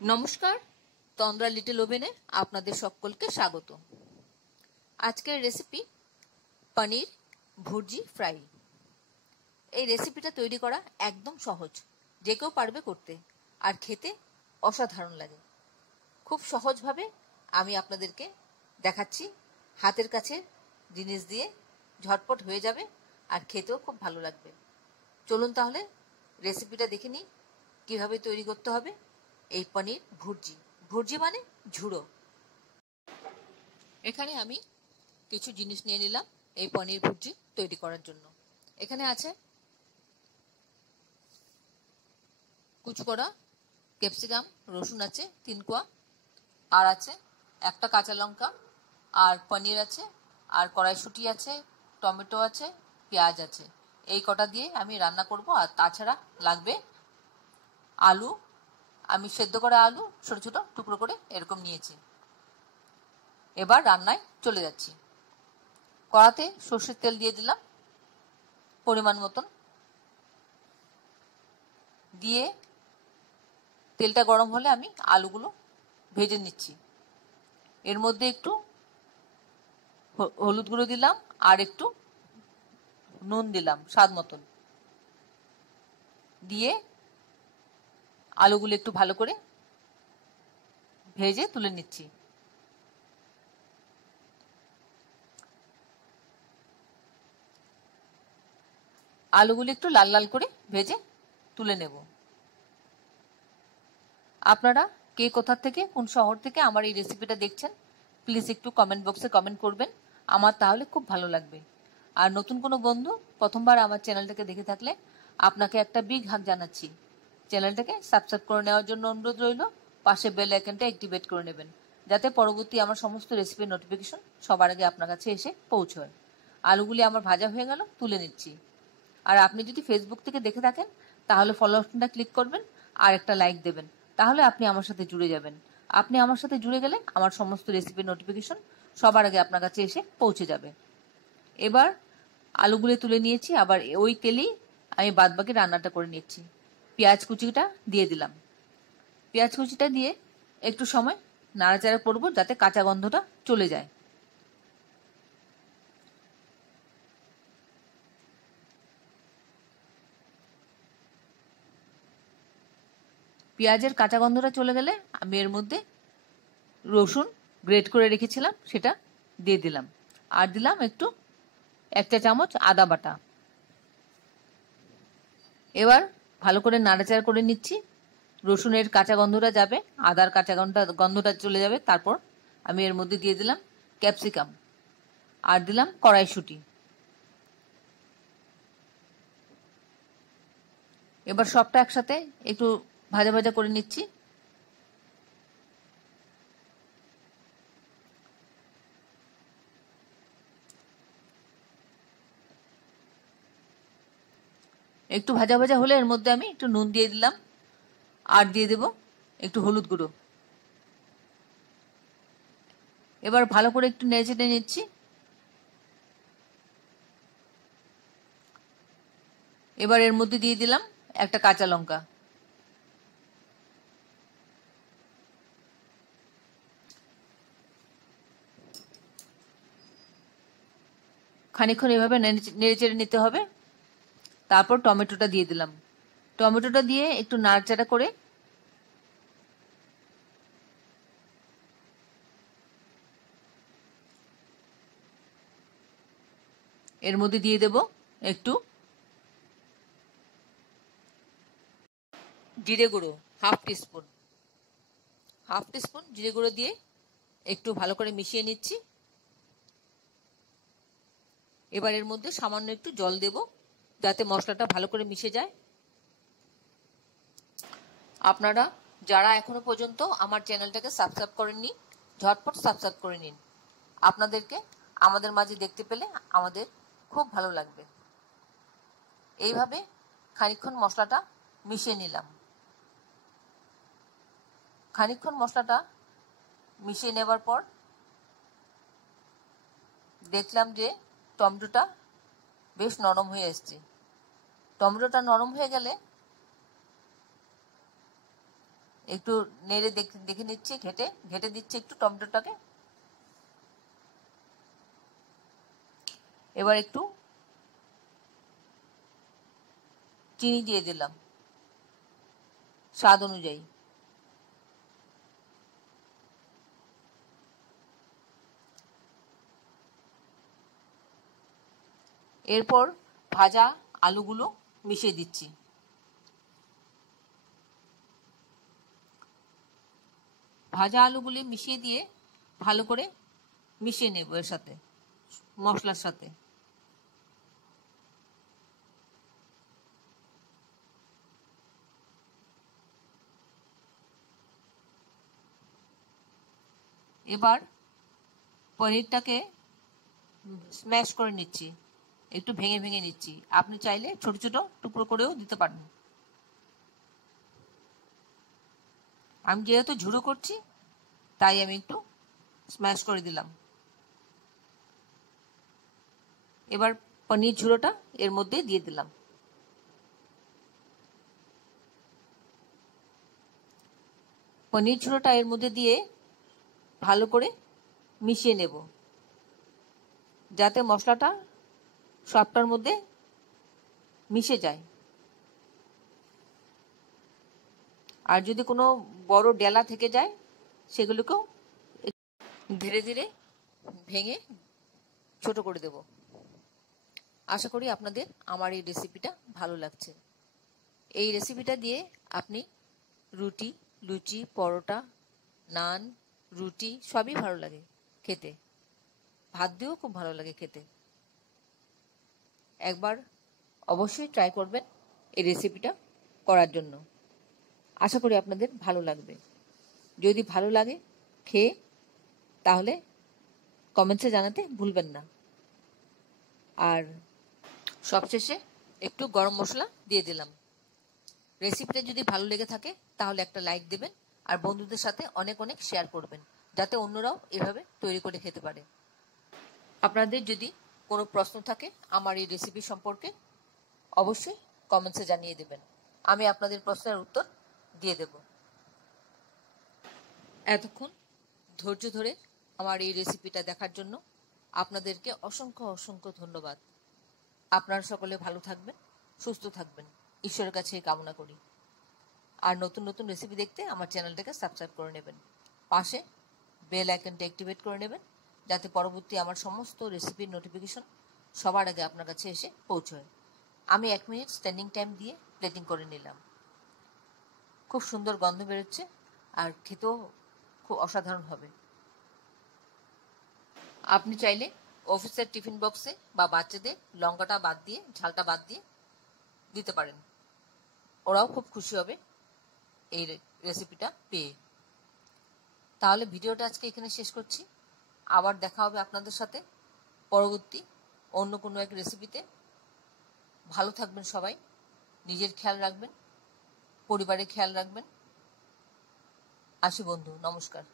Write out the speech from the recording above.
নমস্কার, তন্দ্রা লিটল ওভেনে আপনাদের সকলকে স্বাগত। আজকের রেসিপি পনির ভুর্জি ফ্রাই। এই রেসিপিটা তৈরি করা একদম সহজ, যে কেউ পারবে করতে, আর খেতে অসাধারণ লাগে। খুব সহজভাবে আমি আপনাদেরকে দেখাচ্ছি, হাতের কাছে জিনিস দিয়ে ঝটপট হয়ে যাবে আর খেতেও খুব ভালো লাগবে। চলুন তাহলে রেসিপিটা দেখে নিই কীভাবে তৈরি করতে হবে এই পনির ভুর্জি। ভুর্জি মানে ঝুড়ো। এখানে আমি কিছু জিনিস নিয়ে নিলাম এই পনির ভুর্জি তৈরি করার জন্য। এখানে আছে কুচি করা ক্যাপসিকাম, রসুন আছে 3 কোয়া, আর আছে একটা কাঁচা লঙ্কা, আর পনির আছে, আর কড়াইশুঁটি আছে, টমেটো আছে, পেঁয়াজ আছে। এই কটা দিয়ে আমি রান্না করব। আর তাছাড়া লাগবে আলু। আমি সেদ্ধ করা আলু ছোট ছোট টুকরো করে এরকম নিয়েছি। এবার রান্নায় চলে যাচ্ছি। কড়াতে সর্ষের তেল দিয়ে দিলাম পরিমাণ মতন। দিয়ে তেলটা গরম হলে আমি আলুগুলো ভেজে নিচ্ছি। এর মধ্যে একটু হলুদ গুঁড়ো দিলাম আর একটু নুন দিলাম স্বাদ মতন। দিয়ে আলুগুলো একটু ভালো করে ভেজে তুলে নিচ্ছি। আলুগুলো একটু লাল লাল করে ভেজে তুলে নেব। আপনারা কে কোথা থেকে, কোন শহর থেকে আমার এই রেসিপিটা দেখছেন, প্লিজ একটু কমেন্ট বক্সে কমেন্ট করবেন, আমার তাহলে খুব ভালো লাগবে। আর নতুন কোনো বন্ধু প্রথমবার আমার চ্যানেলটাকে দেখে থাকলে আপনাকে একটা বিগ হাগ জানাচ্ছি। চ্যানেলটাকে সাবস্ক্রাইব করে নেওয়ার জন্য অনুরোধ রইল। পাশে বেল আইকনটা অ্যাক্টিভেট করে নেবেন, যাতে পরবর্তী আমার সমস্ত রেসিপির নোটিফিকেশন সবার আগে আপনার কাছে এসে পৌঁছয়। আলুগুলি আমার ভাজা হয়ে গেল, তুলে নিচ্ছি। আর আপনি যদি ফেসবুক থেকে দেখে থাকেন তাহলে ফলো বাটনটা ক্লিক করবেন আর একটা লাইক দেবেন, তাহলে আপনি আমার সাথে জুড়ে যাবেন। আপনি আমার সাথে জুড়ে গেলে আমার সমস্ত রেসিপির নোটিফিকেশন সবার আগে আপনার কাছে এসে পৌঁছে যাবে। এবার আলুগুলো তুলে নিয়েছি, আবার ওই তেলেই আমি বাদবাকি রান্নাটা করে নিচ্ছি। পেঁয়াজ কুচিটা দিয়ে দিলাম। পেঁয়াজ কুচিটা দিয়ে একটু সময় নাড়াচাড়া করব, যাতে কাঁচা গন্ধটা চলে যায়। পেঁয়াজের কাঁচা গন্ধটা চলে গেলে আমি এর মধ্যে রসুন গ্রেট করে রেখেছিলাম সেটা দিয়ে দিলাম। আর দিলাম একটু 1 চা চামচ আদা বাটা। এবার ভালো করে নাড়াচাড়া করে নিচ্ছি। রসুনের কাঁচা গন্ধটা যাবে, আদার কাঁচা গন্ধটা চলে যাবে। তারপর আমি এর মধ্যে দিয়ে দিলাম ক্যাপসিকাম আর দিলাম কড়াইশুঁটি। এবার সবটা একসাথে একটু ভাজা ভাজা করে নিচ্ছি। একটু ভাজা ভাজা হলে এর মধ্যে আমি একটু নুন দিয়ে দিলাম আর দিয়ে দেব একটু হলুদ গুঁড়ো। এবার ভালো করে একটু নেড়ে চেড়ে নিচ্ছি। এবার এর মধ্যে দিয়ে দিলাম একটা কাঁচা লঙ্কা। খানিকক্ষণ এভাবে নেড়ে চেড়ে নিতে হবে। তারপর টমেটোটা দিয়ে দিলাম। টমেটোটা দিয়ে একটু নাড়াচাড়া করে এর মধ্যে দিয়ে দেব একটু জিরে গুঁড়ো, হাফ টিস্পুন জিরে গুঁড়ো দিয়ে একটু ভালো করে মিশিয়ে নিচ্ছি। এবার এর মধ্যে সামান্য একটু জল দেব, যাতে মশলাটা ভালো করে মিশে যায়। আপনারা যারা এখনো পর্যন্ত আমার চ্যানেলটাকে সাবস্ক্রাইব করেননি, ঝটপট সাবস্ক্রাইব করে নিন। আপনাদেরকে আমাদের মাঝে দেখতে পেলে আমাদের খুব ভালো লাগবে। এইভাবে খানিকক্ষণ মশলাটা মিশিয়ে নিলাম। খানিকক্ষণ মশলাটা মিশিয়ে নেবার পর দেখলাম যে টমেটোটা বেশ নরম হয়ে এসছে। টমেটোটা নরম হয়ে গেলে একটু নেড়ে দেখে নিচ্ছি, ঘেটে দিচ্ছি একটু টমেটোটাকে। এবার একটু চিনি দিয়ে দিলাম স্বাদ অনুযায়ী। এরপর ভাজা আলুগুলো মিশিয়ে দিচ্ছি। ভাজা আলুগুলি মিশিয়ে দিয়ে ভালো করে মিশিয়ে নেব এর সাথে, মশলার সাথে। এবার পনিরটাকে স্ম্যাশ করে নিচ্ছি, একটু ভেঙে ভেঙে নিচ্ছি। আপনি চাইলে ছোট ছোট টুকরো করেও দিতে পারেন। আমি যেহেতু ঝুড়ো করছি তাই আমি একটু স্ম্যাশ করে দিলাম। এবার পনির ঝুড়োটা এর মধ্যে দিয়ে দিলাম। পনির ঝুড়োটা এর মধ্যে দিয়ে ভালো করে মিশিয়ে নেব, যাতে মশলাটা সবটার মধ্যে মিশে যায়। আর যদি কোনো বড় ডেলা থেকে যায় সেগুলোকেও ধীরে ধীরে ভেঙে ছোট করে দেব। আশা করি আপনাদের আমার এই রেসিপিটা ভালো লাগছে। এই রেসিপিটা দিয়ে আপনি রুটি, লুচি, পরোটা, নান, রুটি সবই ভালো লাগে খেতে। ভাত দিয়েও খুব ভালো লাগে খেতে। একবার অবশ্যই ট্রাই করবেন এই রেসিপিটা করার জন্য। আশা করি আপনাদের ভালো লাগবে। যদি ভালো লাগে খেয়ে তাহলে কমেন্টসে জানাতে ভুলবেন না। আর সবশেষে একটু গরম মশলা দিয়ে দিলাম। রেসিপিটা যদি ভালো লেগে থাকে তাহলে একটা লাইক দেবেন আর বন্ধুদের সাথে অনেক অনেক শেয়ার করবেন, যাতে অন্যরাও এভাবে তৈরি করে খেতে পারে। আপনাদের যদি কোনো প্রশ্ন থাকে আমার এই রেসিপি সম্পর্কে অবশ্যই কমেন্টসে জানিয়ে দেবেন। আমি আপনাদের প্রশ্নের উত্তর দিয়ে দেব। এতক্ষণ ধৈর্য ধরে আমার এই রেসিপিটা দেখার জন্য আপনাদেরকে অসংখ্য অসংখ্য ধন্যবাদ। আপনারা সকলে ভালো থাকবেন, সুস্থ থাকবেন, ঈশ্বরের কাছে কামনা করি। আর নতুন নতুন রেসিপি দেখতে আমার চ্যানেলটাকে সাবস্ক্রাইব করে নেবেন। পাশে বেল আইকনটা অ্যাক্টিভেট করে নেবেন, যাতে পরবর্তী আমার সমস্ত রেসিপির নোটিফিকেশন সবার আগে আপনার কাছে এসে পৌঁছয়। আমি 1 মিনিট স্ট্যান্ডিং টাইম দিয়ে প্লেটিং করে নিলাম। খুব সুন্দর গন্ধ বেরোচ্ছে আর খেতেও খুব অসাধারণ হবে। আপনি চাইলে অফিসের টিফিন বক্সে বা বাচ্চাদের লঙ্কাটা বাদ দিয়ে, ঝালটা বাদ দিয়ে দিতে পারেন। ওরাও খুব খুশি হবে এই রেসিপিটা পেয়ে। তাহলে ভিডিওটা আজকে এখানে শেষ করছি। আবার দেখা হবে আপনাদের সাথে পরবর্তী অন্য কোনো এক রেসিপিতে। ভালো থাকবেন সবাই, নিজের খেয়াল রাখবেন, পরিবারের খেয়াল রাখবেন। আসি বন্ধু, নমস্কার।